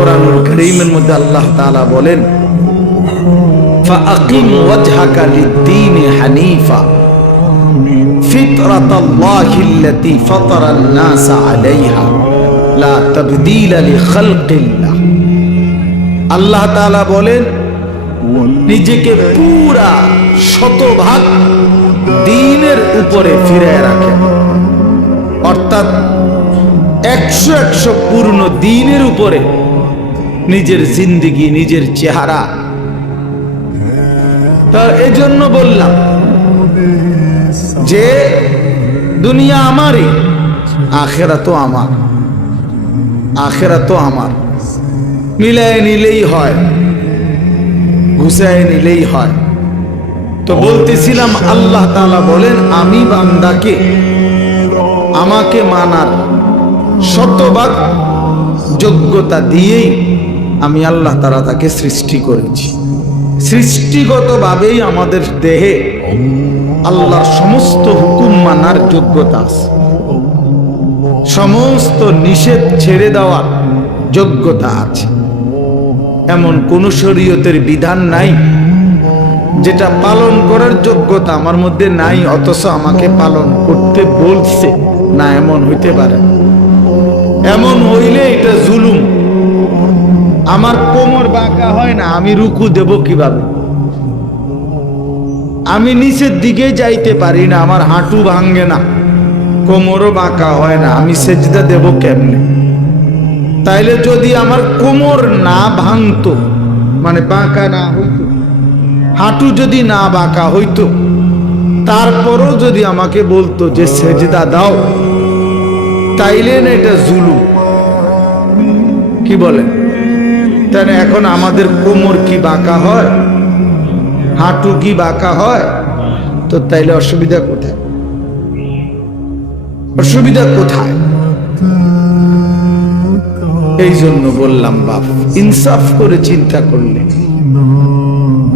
কোরআনুল কারীমের মধ্যে আল্লাহ তাআলা বলেন, ফাআকিম ওয়াজহাকা লিদ-দীনি হানিফা ফিতরাতাল্লাহিল্লাতী ফাতারান নাসা আলাইহা লা তাবদীলা লিখালকিল্লাহ। আল্লাহ তাআলা বলেন, নিজেকে পুরা শতভাগ দ্বীনের উপরে ফিরায় রাখেন, অর্থাৎ 100 পূর্ণ দ্বীনের উপরে নিজের জিন্দেগি, নিজের চেহারা। তা এজন্য বললাম যে দুনিয়া আমারই, আখিরাতও আমার, আখিরাতও আমার। মিলায় নিলেই হয়, ঘুষায় নিলেই হয়। তো বলতেছিলাম, আল্লাহ তাআলা বলেন, আমি বান্দাকে আমাকে মানার শতভাগ যোগ্যতা দিয়েই আমি আল্লাহ তাআলা তাকে সৃষ্টি করেছি। সৃষ্টিগতভাবেই আমাদের দেহে আল্লাহর সমস্ত হুকুম মানার যোগ্যতা আছে, সমস্ত নিষেধ ছেড়ে দেওয়ার যোগ্যতা আছে। এমন কোন শরীয়তের বিধান নাই যেটা পালন করার যোগ্যতা আমার মধ্যে নাই, অথচ আমাকে পালন করতে বলছে না। এমন হইতে পারে? এমন হইলে এটা জুলুম। আমার কোমর বাঁকা হয় না, আমি রুকু দেব কিভাবে? আমি নিচের দিকে যাইতে পারি না, আমার হাঁটু ভাঙ্গে না, কোমরও বাঁকা হয় না, আমি সেজদা দেব কেমনে? তাইলে যদি আমার কোমর না ভাঙতো, মানে বাঁকা না হইতো, হাঁটু যদি না বাঁকা হইতো, তারপরও যদি আমাকে বলতো যে সেজদা দাও, তাইলে না এটা জুলুম? কি বলেন? তাহলে এখন আমাদের কোমর কি বাঁকা হয়, হাঁটু কি বাঁকা হয়? তো তাইলে অসুবিধা কোথায়? অসুবিধা কোথায়? এই জন্য বললাম, বাপ, ইনসাফ করে চিন্তা করলে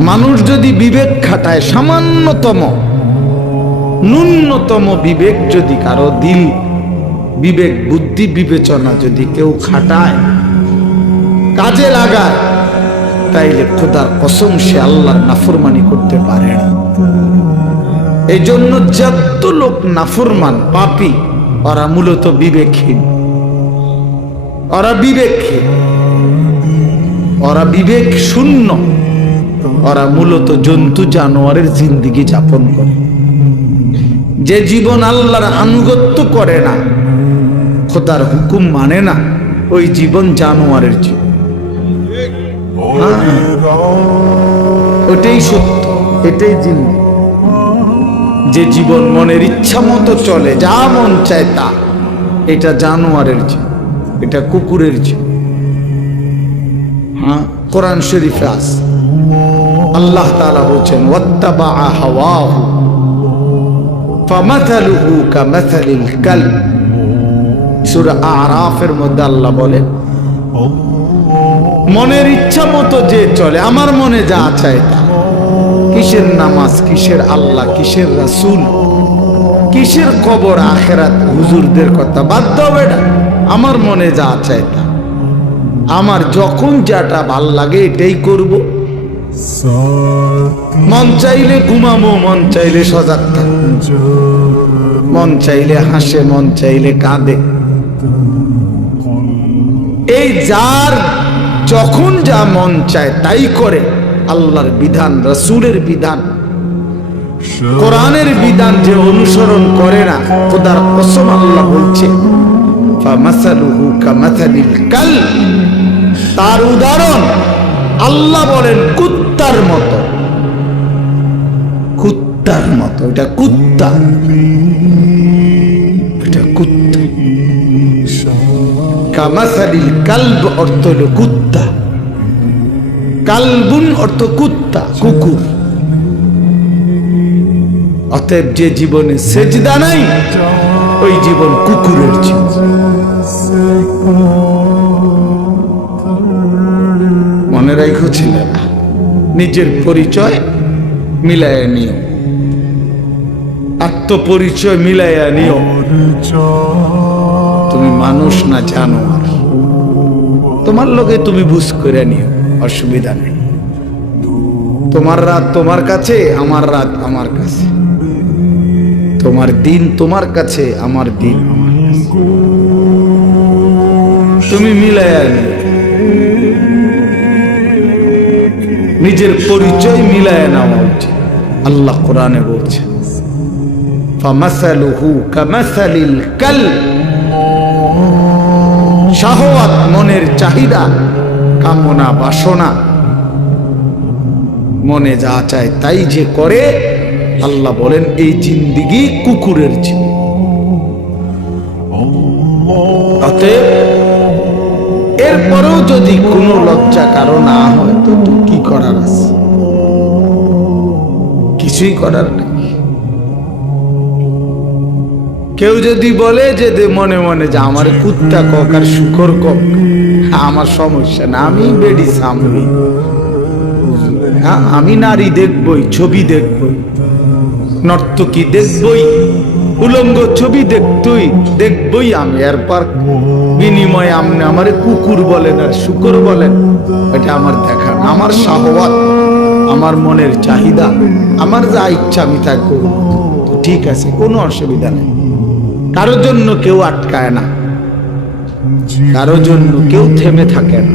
মানুষ যদি বিবেক খাটায়, সামান্যতম ন্যূনতম বিবেক যদি কারো দিল, বিবেক বুদ্ধি বিবেচনা যদি কেউ খাটায়, কাজে লাগায়, তাইলে খোদার কসম সে আল্লাহর নাফরমানি করতে পারে না। এই জন্য যত লোক নাফরমান, পাপী, ওরা মূলত বিবেকহীন, ওরা বিবেকহীন, ওরা বিবেক শূন্য, ওরা মূলত জন্তু জানোয়ারের জিন্দেগি যাপন করে। যে জীবন আল্লাহর আনুগত্য করে না, খোদার হুকুম মানে না, ওই জীবন জানোয়ারের জীবন। ওটাই সত্য, এটাই জিন্দেগি। যে জীবন মনের ইচ্ছা মতো চলে, যা মন চায় তা, এটা জানোয়ারের জীবন, এটা কুকুরের জীবন। হ্যাঁ, কোরআন শরীফে আছে, আল্লাহ তাআলা বলেন, ওয়াত্তাবা হাওয়াহু ফামাথালুহু কামাথালিল কালব। সূরা আরাফের মধ্যে আল্লাহ বলেন, মনের ইচ্ছা মতো যে চলে, আমার মনে যা চায় তা, কিসের নামাজ, কিসের আল্লাহ, কিসের রাসূল, কিসের কবর, আখিরাত, হুজুরদের কথা বাদ দাও বেটা, আমার মনে যা চায় তা, আমার যখন যেটা ভাল লাগে এটাই করব। মন চাইলে ঘুমাবো, মন চাইলে সজাগ থাকবো, মন চাইলে হাসে, মন চাইলে কাঁদে। এই যার যখন যা মন চায় তাই করে। আল্লাহর বিধান, রাসূলের বিধান, কোরআনের বিধান যে অনুসরণ করে না, খোদার কসম আল্লাহ বলছে, ফামাসালুহু কামাসালিল কালব, তার উদাহরণ আল্লাহ বলেন কুত্তার মতো। কুত্তার মতো, এটা কুত্তা, এটা কুত্তা। কামাসালিল কালব অর্থ হলো কুত্তা, কালবুন অর্থ কুত্তা, কুকুর। অতএব যে জীবনে সেজদা নাই, ওই জীবন কুকুরের জীবন। মনে রাখো ছেলেরা, নিজের পরিচয় মিলাইয়া নিও, আত্মপরিচয় মিলাইয়া নিও। তুমি মানুষ না জানোয়ার। তোমার লোকে তুমি বুঝ করে নিও, অসুবিধা নেই। তোমার রাত তোমার কাছে, আমার রাত আমার কাছে, তোমার দিন তোমার কাছে, আমার দিন আমার কাছে, তুমি মিলাইয়া নিও। নিজের পরিচয় মিলায় নেওয়া উচিত। আল্লাহ কোরআনে বলছে ফামাসালুহু কামাসালিল কালব, শাহওয়াত মনের চাহিদা, কামনা বাসনা, মনে যা চায় তাই যে করে, আল্লাহ বলেন এই জিন্দিগি কুকুরের জীবন। অতএব এরপরেও যদি কোনো লজ্জা কারো না হয় তো কি করার আছে? কিছুই করার নেই। কেউ যদি বলে যে মনে মনে যে আমার কুত্তা কক আর শুকর কক, আমার সমস্যা না, আমি বেডি সামরি, আমি নারী দেখবই, ছবি দেখবই, নর্তকী দেখবই, উলঙ্গ ছবি দেখবই আমি। এরপর বিনিময়ে আপনি আমার কুকুর বলেন আর শুকর বলেন, এটা আমার দেখা না। আমার শাহওয়াত, আমার মনের চাহিদা, আমার যা ইচ্ছা আমি তা করব, ঠিক আছে, কোনো অসুবিধা নেই। কারোর জন্য কেউ আটকায় না, কারোর জন্য কেউ থেমে থাকে না।